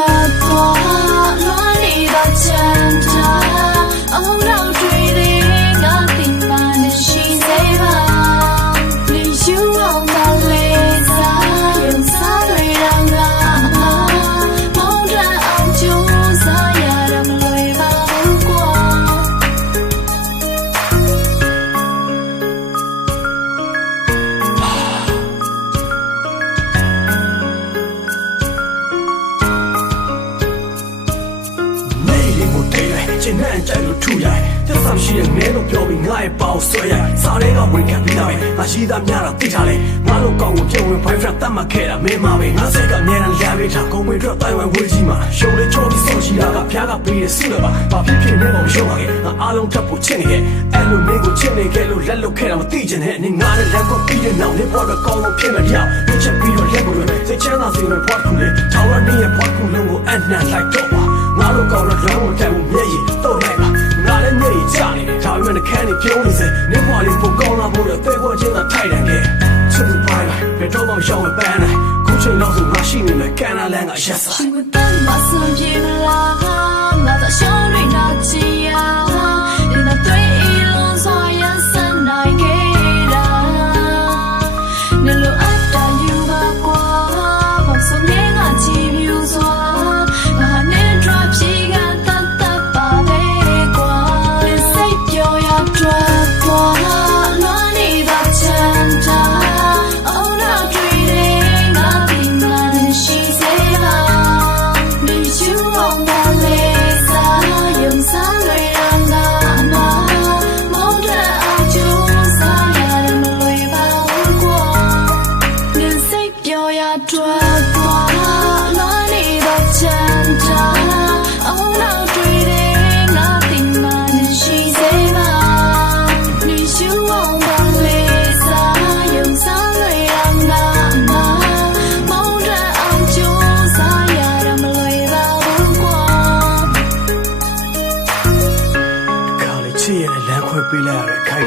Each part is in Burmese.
ရတော့တော့လွမ်းနေတာ တိတ်လိုက်ကျင်းနဲ့ကြိုက်လို့ထူရိုက်တက်ဆောင်ရှိတဲ့ငဲလို့ပြောပြီးငါ့ရဲ့ပေါင်ဆွဲရိုက်စားတဲ့ကဝင်ခံပြီးသားပဲငါရှိသားများတော့သိထားလေငါတို့ကောင်းကိုပြောင်းဝင် boyfriend တတ်မှတ်ခဲ့တာမင်းမပဲငါစိတ်ကအများနဲ့လမ်းပေးထားကုန်ဝင်တော့တိုင်ဝမ်ဝေးကြီးမှာရှုံးလေးချိုးပြီးဆုံးရှိတာကဖျားကပေးရစုလည်းပါဘာဖြစ်ဖြစ်နေတော့မရှုံးပါခဲ့ငါအားလုံးထပ်ဖို့ချစ်နေခဲ့အဲ့လိုမင်းကိုချစ်နေခဲ့လို့လက်လွတ်ခဲ့တာမသိချင်တဲ့နေငါနဲ့လက်ကိုပြီးတဲ့နောက်လေးပေါ်တော့ကောင်းလို့ဖြစ်မယ်တရားရွချက်ပြီးတော့လက်ကိုတွေစိတ်ချမ်းသာစေမယ်ဖွားခုလေထောင်ရနေရဲ့ဖွားခုလုံးကိုအနှံ့လိုက်တော့ပါငါတို့ကောင်းတော့လောင်းကိုတက်ဖို့မျက်ရည်တော့လိုက် တယ်ဒါပေမဲ့ခန်းနေပြုံးနေစေနေဘွားလေးပိုကောင်းလာဖို့တော့တဲခွက်ချင်းသာထိုက်တယ်ခဲ့ချစ်သူပိုင်းလိုက်ဘယ်တော့မှမရှောင်မပန်းနိုင်ခုချိန်လောက်ဆိုငါရှိနေမယ်ကန်နာလန်ကရက်စားရှင်မတတ်မဆန်ပြေမ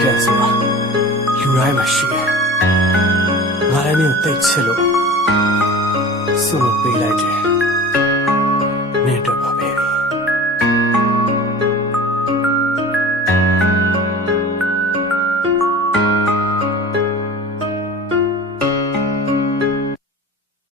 တဲ့ခိုက်တဲ့ဆိုတာလူတိုင်းမှာရှိတယ်ငါလည်းနေကိုတိတ်ချစ်လို့စွလို့ပေးလိုက်တယ်နေတော့ပါပဲ